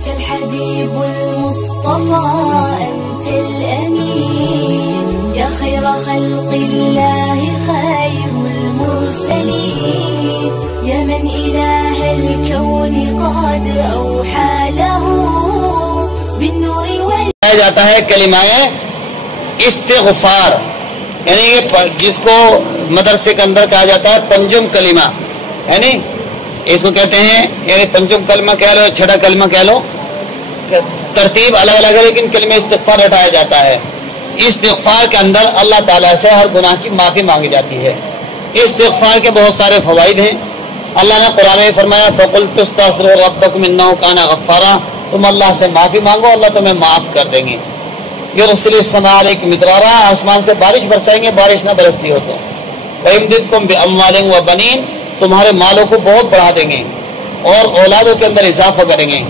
أنت الحبيب المصطفى أنت الأمين يا خير خلق الله خير المرسلين يا من إله الكون قد أوحى له بالنور کہا جاتا ہے کلمہ استغفار، یعنی یہ جس کو مدرسے کے اندر کہا جاتا ہے پنجم کلمہ، یعنی اس کو کہتے ہیں، یعنی پنجم کلمہ کہہ لو، چھٹا کلمہ کہہ لو، ترتیب الگ الگ ہے لیکن کلمہ استغفار ہٹایا جاتا ہے۔ استغفار کے اندر اللہ تعالیٰ سے ہر گناہ کی معافی مانگی جاتی ہے۔ استغفار کے بہت سارے فوائد ہیں۔ اللہ نے قرآن میں فرمایا فَقُلْتُ اسْتَغْفِرُوا رَبَّكُمْ إِنَّهُ كَانَ غَفَّارًا، تم اللہ سے معافی مانگو، اللہ تمہیں معاف کر دیں گے۔ يُرْسِلِ السَّمَاءَ عَلَيْكُمْ مِدْرَارًا، آسمان سے بارش برسائیں گے، بارش نہ برستی ہو تو۔ وَيُمْدِدْكُمْ بِأَمْوَالٍ وَبَنِينَ، تمہارے مالوں کو بہت بڑھا دیں گے اور اولادوں کے اندر اضافہ کریں گے۔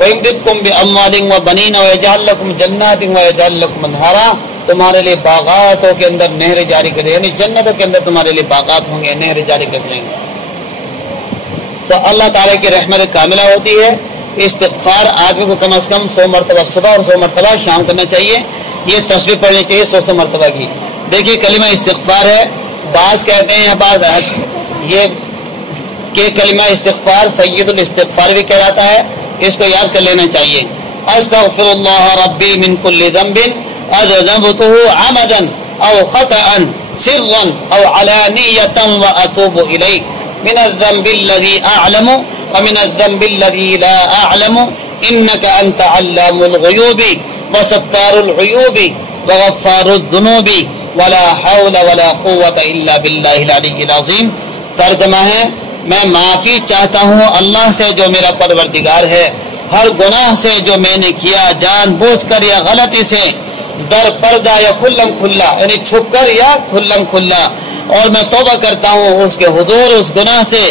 وَيُمْدِدْكُمْ بِأَمْوَالٍ وَبَنِينَ وَيَجْعَلْ لَكُمْ جَنَّاتٍ وَيَجْعَلْ لَكُمْ أَنْهَارًا، تمہارے لیے باغاتوں کے اندر نہریں جاری کر دیں گے، یعنی جنتوں کے اندر تمہارے لیے باغات ہوں گے، نہریں جاری کر دیں گے۔ تو اللہ تعالیٰ کی رحمت کاملہ ہوتی ہے۔ استغفار آدمی کو کم از کم 100 مرتبہ صبح اور 100 مرتبہ شام کرنا چاہیے۔ یہ تسبیح پڑھنی چاہیے 100 مرتبہ کی۔ دیکھیے کلمہ استغفار ہے، بعض کہتے ہیں بعض یہ کہ کلمہ استغفار سید الاستغفار بھی کہلاتا ہے، اس کو یاد کر لینا چاہیے۔ استغفر اللہ ربی من کل ذنب اذنبته عمدا او خطأ سرا او علانیة واتوب الیہ من الذنب الذي اعلم ومن الذنب الذي لا اعلم انك انت علام الغیوب وستار العیوب وغفار الذنوب ولا حول ولا قوة الا باللہ العلی العظیم۔ ترجمہ ہے میں معافی چاہتا ہوں اللہ سے جو میرا پروردگار ہے، ہر گناہ سے جو میں نے کیا جان بوجھ کر یا غلطی سے، در پردہ یا کھلم کھلا، یعنی چھپ کر یا کھلم کھلا، اور میں توبہ کرتا ہوں اس کے حضور اس گناہ سے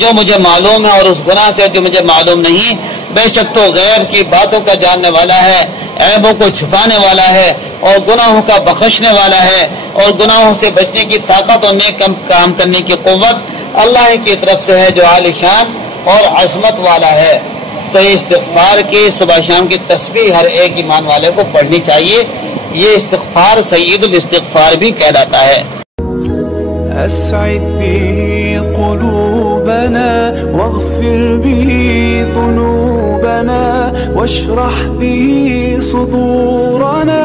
جو مجھے معلوم ہے اور اس گناہ سے جو مجھے معلوم نہیں۔ بے شک تو غیب کی باتوں کا جاننے والا ہے، عیبوں کو چھپانے والا ہے اور گناہوں کا بخشنے والا ہے، اور گناہوں سے بچنے کی طاقت اور نیک کام کرنے کی قوت اللہ کی طرف سے ہے جو عالی شان اور عظمت والا ہے۔ تو یہ استغفار کی صبح شام کی تسبیح ہر ایک ایمان والے کو پڑھنی چاہیے۔ یہ استغفار سید الاستغفار بھی کہلاتا ہے۔ أسعد به قلوبنا واغفر به ذنوبنا واشرح به صدورنا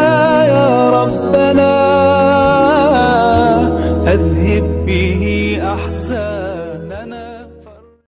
يا ربنا